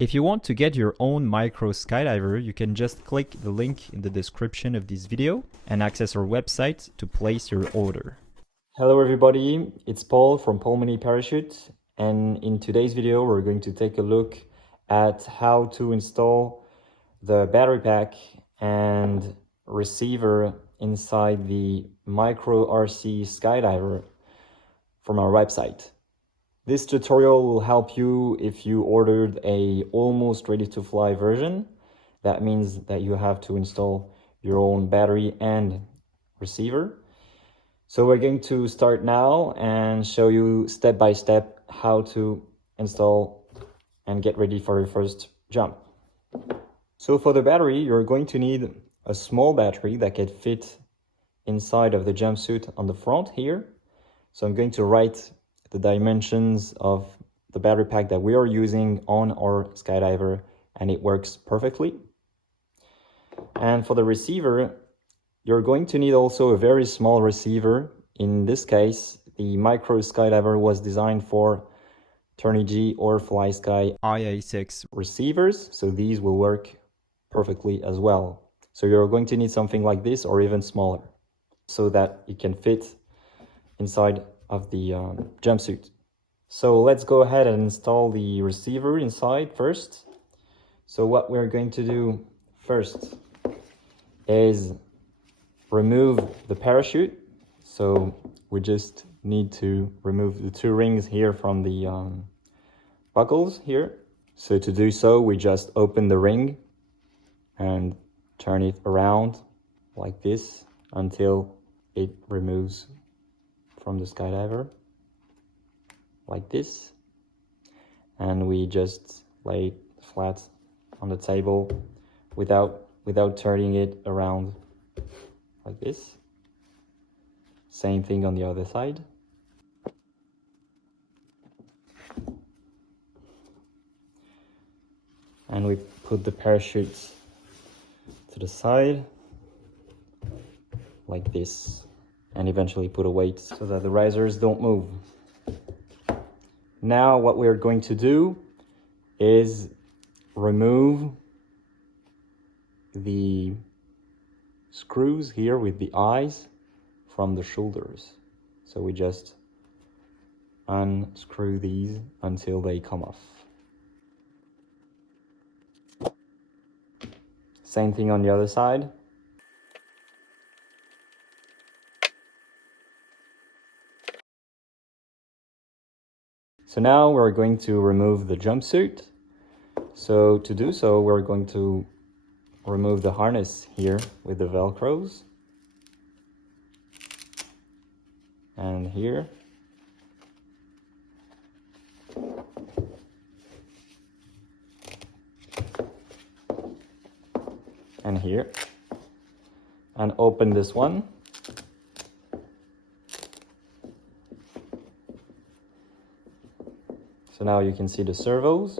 If you want to get your own Micro Skydiver, you can just click the link in the description of this video and access our website to place your order. Hello everybody, it's Paul from Paul Mini Parachute, and in today's video we're going to take a look at how to install the battery pack and receiver inside the Micro RC Skydiver from our website. This tutorial will help you if you ordered a almost ready to fly version. That means that you have to install your own battery and receiver. So we're going to start now and show you step by step how to install and get ready for your first jump. So for the battery, you're going to need a small battery that can fit inside of the jumpsuit on the front here. So I'm going to write the dimensions of the battery pack that we are using on our Skydiver, and it works perfectly. And for the receiver, you're going to need also a very small receiver. In this case, the Micro Skydiver was designed for Turnigy or FlySky IA6 receivers, so these will work perfectly as well. So you're going to need something like this or even smaller so that it can fit inside of the jumpsuit. So let's go ahead and install the receiver inside first. So what we're going to do first is remove the parachute. So we just need to remove the two rings here from the buckles here. So to do so, we just open the ring and turn it around like this until it removes from the Skydiver, like this, and we just lay it flat on the table without turning it around like this. Same thing on the other side. And we put the parachutes to the side like this, and eventually put a weight so that the risers don't move. Now what we're going to do is remove the screws here with the eyes from the shoulders. So we just unscrew these until they come off. Same thing on the other side. So now we're going to remove the jumpsuit. So to do so, we're going to remove the harness here with the Velcros. And here. And here. And open this one. So now you can see the servos.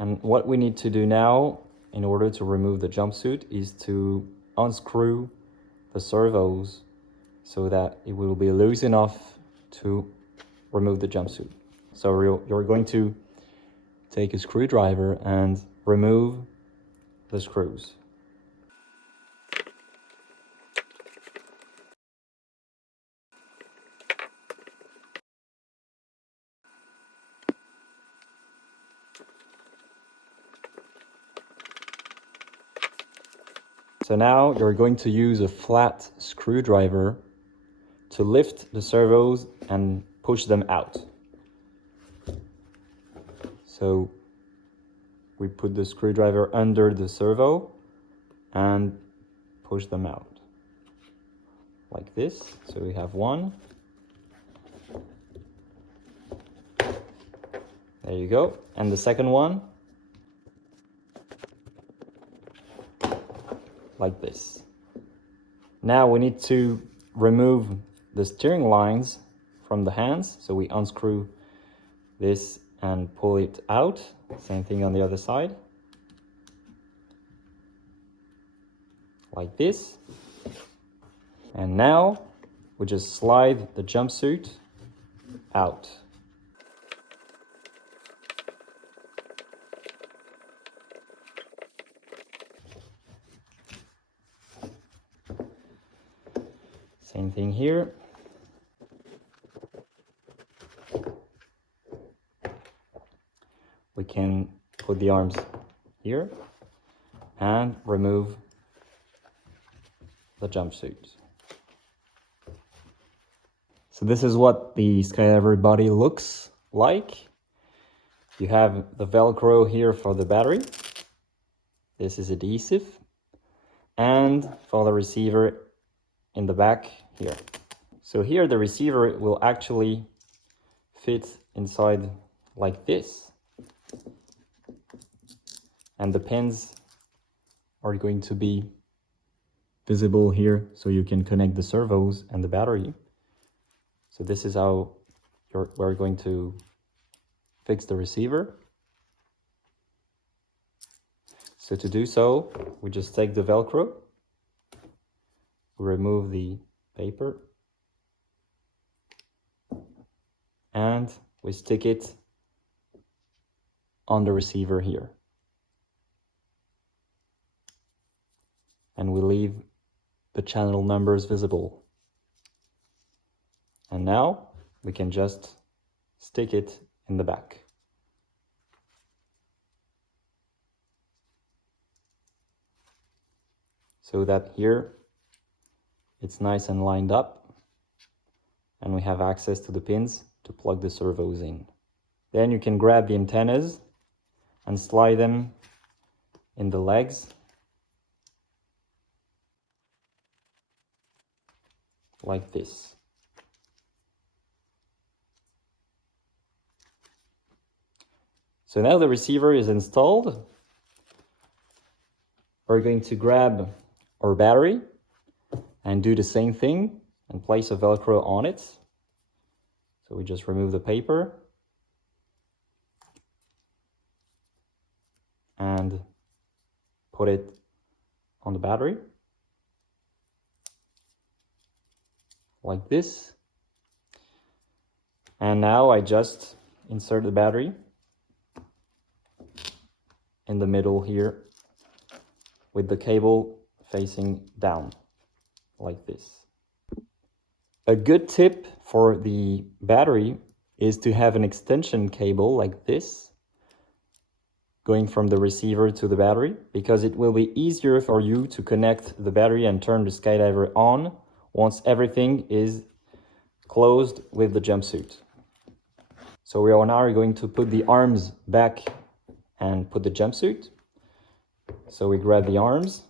And what we need to do now in order to remove the jumpsuit is to unscrew the servos so that it will be loose enough to remove the jumpsuit. So you're going to take a screwdriver and remove the screws. So now you're going to use a flat screwdriver to lift the servos and push them out. So we put the screwdriver under the servo and push them out like this. So we have one. There you go. And the second one, like this. Now we need to remove the steering lines from the hands. So we unscrew this and pull it out. Same thing on the other side. Like this. And now we just slide the jumpsuit out. Same thing here. We can put the arms here and remove the jumpsuit. So this is what the Skydiver body looks like. You have the Velcro here for the battery. This is adhesive. And for the receiver in the back here. So here the receiver will actually fit inside like this. And the pins are going to be visible here, so you can connect the servos and the battery. So this is how we're going to fix the receiver. So to do so, we just take the Velcro, we remove the paper, and we stick it on the receiver here. And we leave the channel numbers visible. And now we can just stick it in the back. So that here it's nice and lined up, and we have access to the pins to plug the servos in. Then you can grab the antennas and slide them in the legs like this. So now the receiver is installed. We're going to grab our battery and do the same thing and place a Velcro on it. So we just remove the paper and put it on the battery like this. And now I just insert the battery in the middle here with the cable facing down like this. A good tip for the battery is to have an extension cable like this going from the receiver to the battery, because it will be easier for you to connect the battery and turn the Skydiver on once everything is closed with the jumpsuit. So we are now going to put the arms back and put the jumpsuit. So we grab the arms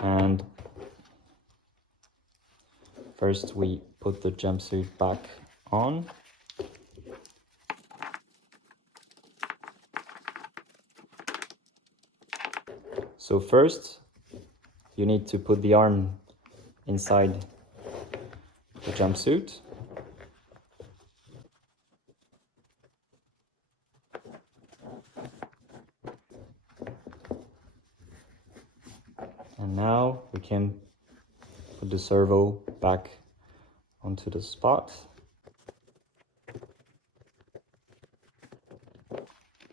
and first we put the jumpsuit back on. So first you need to put the arm inside the jumpsuit. And now we can put the servo back onto the spot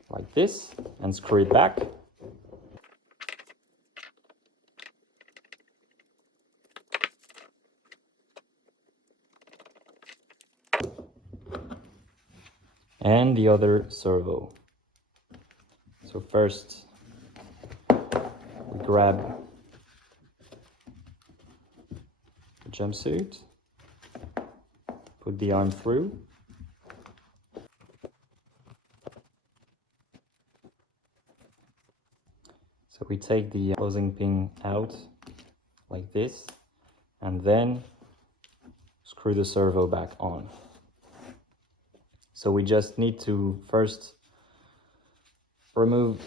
like this and screw it back. And the other servo. So first we grab the jumpsuit, put the arm through, so we take the closing pin out like this and then screw the servo back on. So we just need to first remove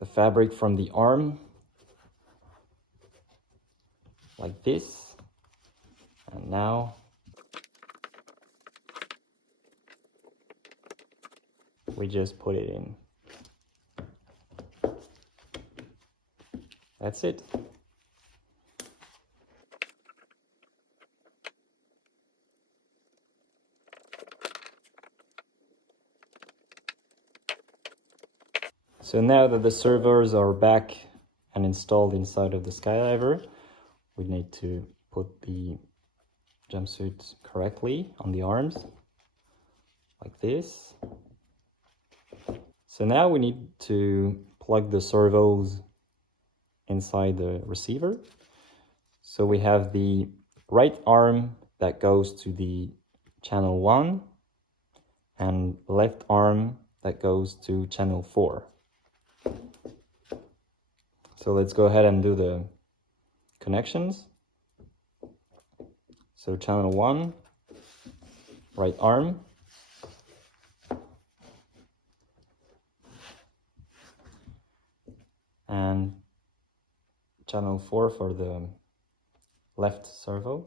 the fabric from the arm like this, and now we just put it in. That's it. So now that the servos are back and installed inside of the Skydiver, we need to put the jumpsuit correctly on the arms, like this. So now we need to plug the servos inside the receiver. So we have the right arm that goes to the channel 1 and left arm that goes to channel 4. So let's go ahead and do the connections. So channel 1, right arm. And channel 4 for the left servo.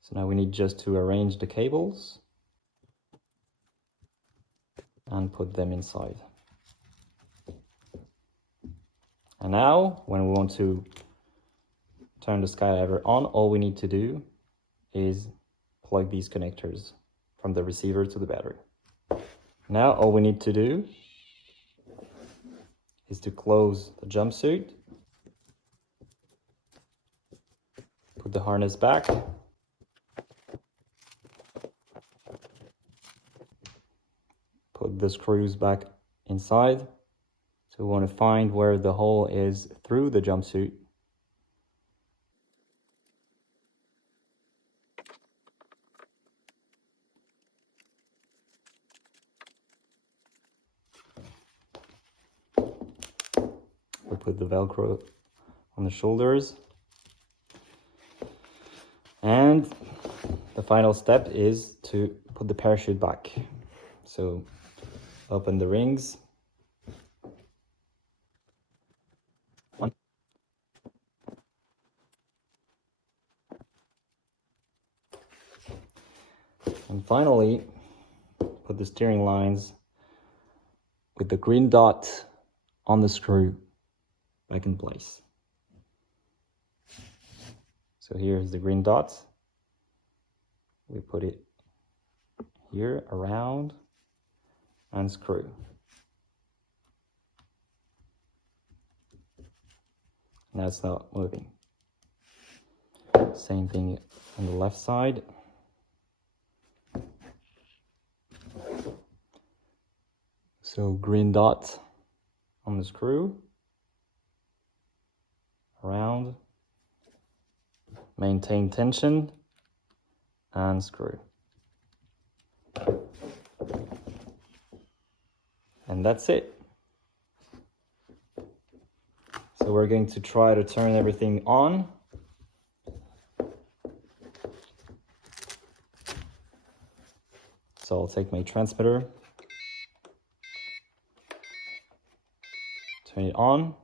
So now we need just to arrange the cables and put them inside. And now, when we want to turn the Skydiver on, all we need to do is plug these connectors from the receiver to the battery. Now, all we need to do is to close the jumpsuit, put the harness back, put the screws back inside. So we want to find where the hole is through the jumpsuit. We put the Velcro on the shoulders. And the final step is to put the parachute back. So open the rings. And finally, put the steering lines with the green dot on the screw back in place. So here's the green dot. We put it here around and screw. Now it's not moving. Same thing on the left side. So green dot on the screw, around, maintain tension, and screw. And that's it. So we're going to try to turn everything on. So I'll take my transmitter, turn it on.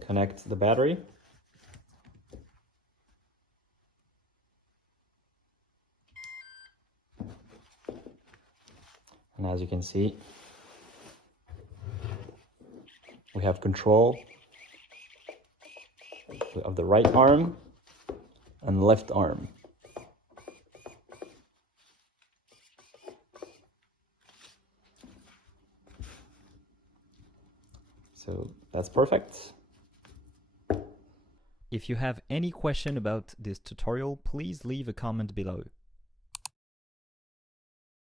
Connect the battery. And as you can see, we have control of the right arm and left arm. So that's perfect. If you have any question about this tutorial, please leave a comment below.